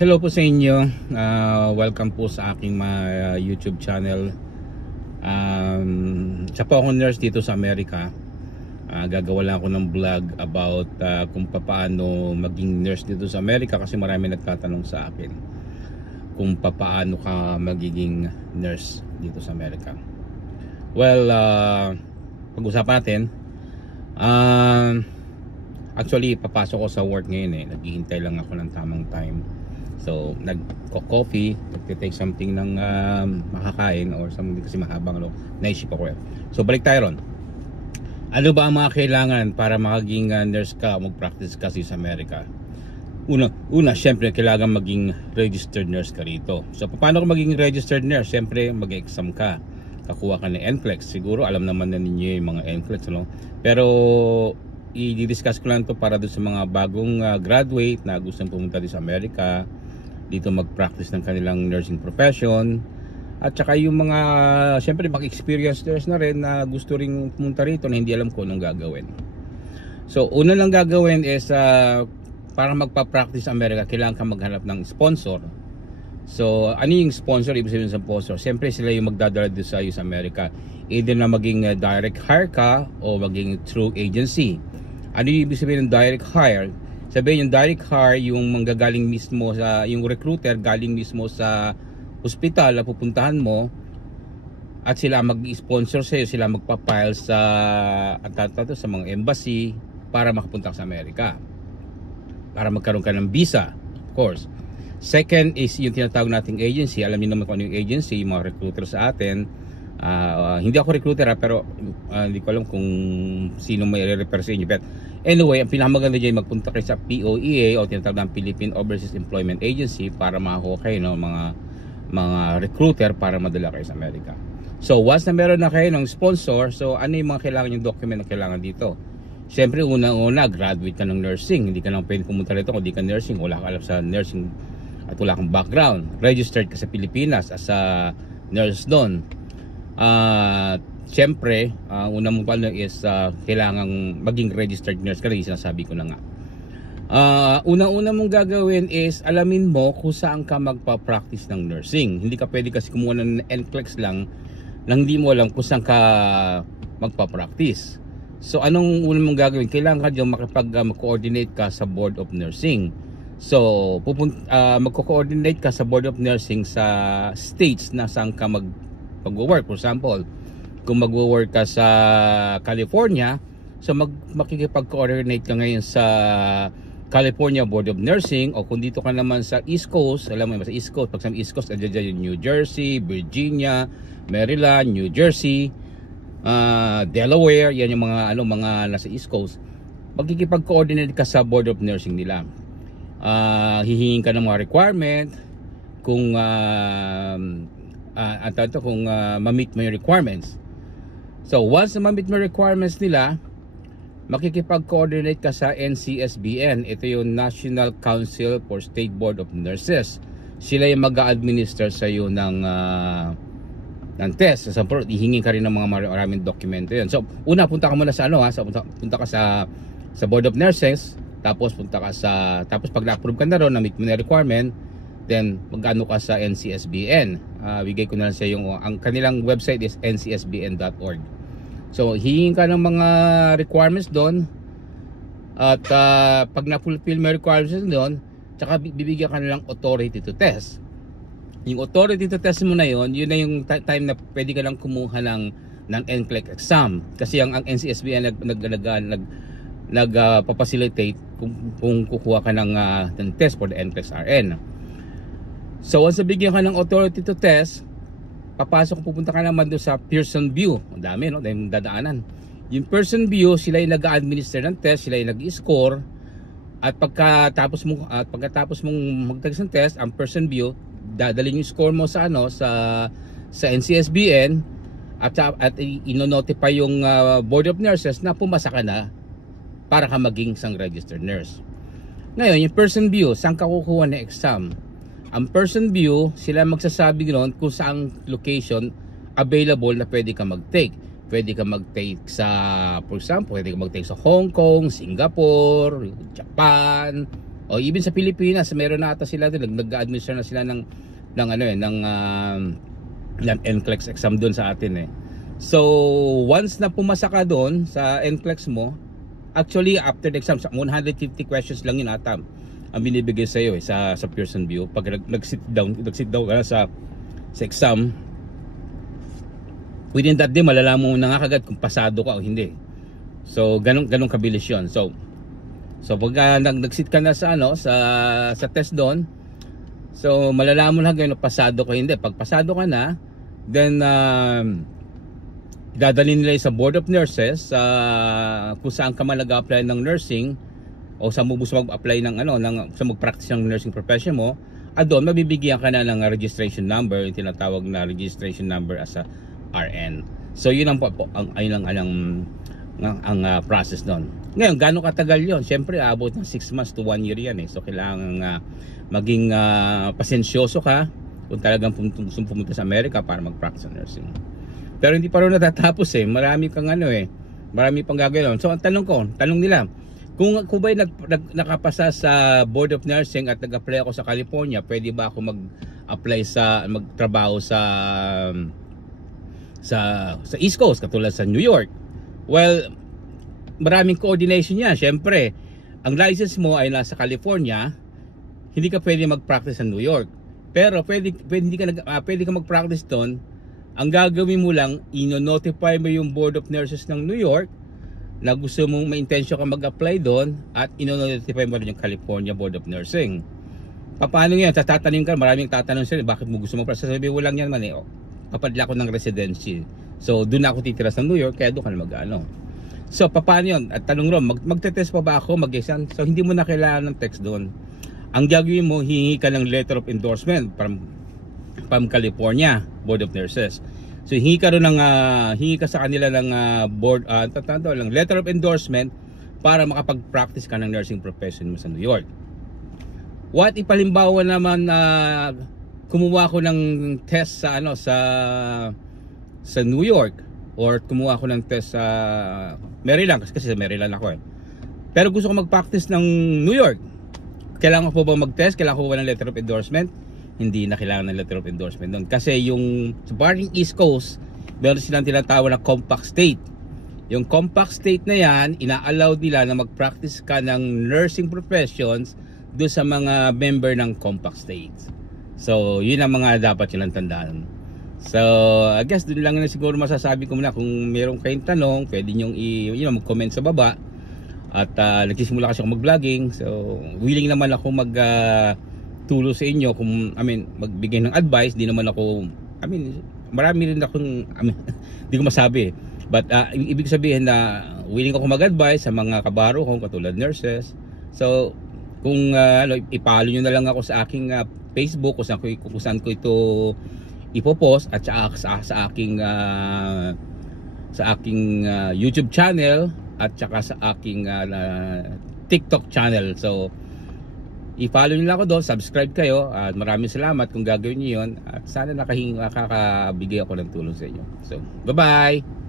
Hello po sa inyo. Welcome po sa aking YouTube channel. Siya po akong nurse dito sa Amerika. Gagawa lang ako ng vlog about kung paano maging nurse dito sa Amerika, kasi marami nagtatanong sa akin kung paano ka magiging nurse dito sa Amerika. Well, pag-usapan natin. Actually, papasok ko sa work ngayon naghihintay lang ako ng tamang time. So, nagko-coffee, nagtitake something ng makakain or something kasi mahabang naisip ako. So, balik tayo ron. Ano ba ang mga kailangan para maging nurse ka o mag-practice kasi sa Amerika? Una, syempre, kailangan maging registered nurse ka rito. So, paano ka maging registered nurse? Syempre, mag-exam ka. Kakuha ka ng NCLEX. Siguro, alam naman na ninyo yung mga NCLEX, no? Pero, i-discuss ko lang to para doon sa mga bagong graduate na gustong pumunta dito sa Amerika, dito mag-practice ng kanilang nursing profession, at saka yung mga syempre mag-experience nurse na rin na gusto ring pumunta rito na hindi alam ko anong gagawin. So una lang gagawin is para magpa-practice sa Amerika, kailangan ka maghanap ng sponsor. So ano yung sponsor? Ibig sabihin sa sponsor, syempre sila yung magdadala dito sa Amerika, either na maging direct hire ka o maging through agency. Ano yung ibig sabihin ng direct hire? Sabihin yung direct hire, yung manggagaling mismo sa, yung recruiter galing mismo sa hospital na pupuntahan mo, at sila mag-sponsor sa'yo, sila magpa-file sa sa mga embassy para makapunta sa Amerika, para magkaroon ka ng visa, of course. Second is yung tinatawag nating agency. Alam niyo naman kung ano yung agency, yung mga recruiter sa atin. Hindi ako recruiter pero hindi ko alam kung sino may re-refer sa inyo. But anyway, ang pinakamaganda dyan, magpunta kayo sa POEA o tinatawag ng Philippine Overseas Employment Agency para makakuha kayo ng mga recruiter para madala kayo sa Amerika. So once na meron na kayo ng sponsor, so ano yung mga kailangan yung document na kailangan dito? Siyempre una graduate ka ng nursing. Hindi ka lang pwede pumunta rito kung hindi ka nursing, wala ka alam sa nursing at wala kang background. Registered ka sa Pilipinas as a nurse doon. Siyempre, una mong pala is kailangang maging registered nurse ka rin, sinasabi ko na nga. Una-una mong gagawin is alamin mo kung saan ka magpa-practice ng nursing. Hindi ka pwede kasi kumuha ng NCLEX lang hindi mo alam kung saan ka magpa-practice. So anong una mong gagawin? Kailangan ka dyan mag-coordinate ka sa Board of Nursing. So magko-coordinate ka sa Board of Nursing sa states na saan ka mag-work. For example, kung mag-work ka sa California, so makikipag-coordinate ka ngayon sa California Board of Nursing, o kung dito ka naman sa East Coast, alam mo sa East Coast, pag sa East Coast, yung New Jersey, Virginia, Maryland, New Jersey, Delaware, yan yung mga nasa East Coast. Magkikipag-coordinate ka sa Board of Nursing nila. Hihingin ka ng mga requirement kung ma-meet mo yung requirements. So once na ma-meet mo yung requirements nila, makikipag-coordinate ka sa NCSBN. Ito yung National Council for State Board of Nurses. Sila yung mag-a-administer sa iyo ng test. Sa example, ihingin ka rin ng mga maraming dokumento yan. So una, punta ka muna sa punta ka sa Board of Nurses, tapos pag na-approve ka na ron, na-meet mo na requirement, then mag-ano ka sa NCSBN. Bigay ko na lang sa yung ang kanilang website is ncsbn.org. So hihingin ka ng mga requirements doon, at pag na-fulfill mo requirements doon, tsaka bibigyan ka nilang authority to test. Yung authority to test mo na yun na yung time na pwede ka lang kumuha ng NCLEX exam, kasi ang NCSBN nagpapacilitate kung kukuha ka ng test for the NCLEX RN. So once nabigyan ka ng authority to test, pupunta ka naman doon sa Pearson VUE. Ang dami, no? Dahil dadaanan. Yung Pearson VUE, sila yung nag-administer ng test, sila yung nag-score. At pagkatapos mong mag-test ng test, ang Pearson VUE, dadalhin yung score mo sa NCSBN, at ino-notify yung Board of Nurses na pumasa ka na para ka maging isang registered nurse. Ngayon, yung Pearson VUE, saan ka kukuha ng exam? Ang Pearson VUE, sila magsasabi ganoon kung saang location available na pwede ka mag-take. Pwede ka mag-take sa, for example, pwede ka mag-take sa Hong Kong, Singapore, Japan, O even sa Pilipinas, meron na ata sila doon, nag-administer na sila ng ano ng NCLEX exam doon sa atin eh. So once na pumasa ka doon sa NCLEX mo, actually after the exam 150 questions lang yun ata ang binibigay sa iyo sa Pearson VUE. Pag nag-sit down ka na sa exam, within that day malalaman mo na nga kagad kung pasado ka o hindi. So ganun kabilis yun. So pag nag-sit ka na sa sa test doon, so malalaman mo lang kung pasado ka hindi. Pag pasado ka na, then dadalhin nila sa Board of Nurses kung saan ka man nag-apply ng nursing o sa mo gusto mag-apply ng sa mag-practice ng nursing profession mo. At doon mabibigyan ka na ng registration number, yung tinatawag na registration number as a RN. So yun ang process doon. Ngayon, gaano katagal yun? Siyempre, abot ng 6 months to 1 year yan eh. So kailangan maging pasensyoso ka kung talagang pumunta sa Amerika para mag-practice ng nursing. Pero hindi pa rin natatapos eh. Marami pang gagawin. So ang tanong nila, kung ba'y nakapasa sa Board of Nursing at nag-apply ako sa California, pwede ba ako mag-apply magtrabaho sa East Coast katulad sa New York? Well, maraming coordination yan. Siyempre, ang license mo ay nasa California, hindi ka pwede mag-practice sa New York. Pero pwede ka mag-practice doon. Ang gagawin mo lang, ino-notify mo yung Board of Nurses ng New York na gusto mong ma-intensyon ka mag-apply doon at ino-notify mo rin yung California Board of Nursing. Paano yan? Tatanungin ka, maraming tatanong sila, bakit mo gusto mo? Sasabihin mo lang yan man eh, kapadla ko ng residency. So doon ako titira sa New York, kaya doon ka na mag-ano. So paano yun? At tanong ron, magte-test pa ba ako mag-exam? So hindi mo na kailangan ng text doon. Ang gagawin mo, hihingi ka ng letter of endorsement from California Board of Nurses. So hingi ka sa kanila ng letter of endorsement para makapag-practice ka ng nursing profession mo sa New York. What if halimbawa naman kumuha ko ng test sa New York, or kumuha ko ng test sa Maryland kasi sa Maryland ako eh. Pero gusto ko mag-practice ng New York. Kailangan ko ba mag-test? Kailangan ko ba ng letter of endorsement? Hindi na kailangan ng letter of endorsement doon. Kasi yung sa parting East Coast, meron silang tinatawag na compact state. Yung compact state na yan, ina-allow nila na mag-practice ka ng nursing professions doon sa mga member ng compact state. So, yun ang mga dapat nilang tandaan. So, I guess doon lang na siguro masasabi ko muna. Kung meron kayong tanong, pwede nyo mag-comment sa baba. At nagsisimula kasi ako mag-vlogging. So, willing naman ako tulo sa inyo kung magbigay ng advice. Di naman ako marami rin akong di ko masabi, but ibig sabihin na willing ako mag-advise sa mga kabaro kong katulad nurses. So kung ipalo nyo na lang ako sa aking Facebook kung saan ko ito ipopost, at sa aking YouTube channel at saka sa aking TikTok channel. So i-follow nyo lang ako doon, subscribe kayo, at maraming salamat kung gagawin nyo yun, at sana nakakabigay ako ng tulong sa inyo. So, bye-bye!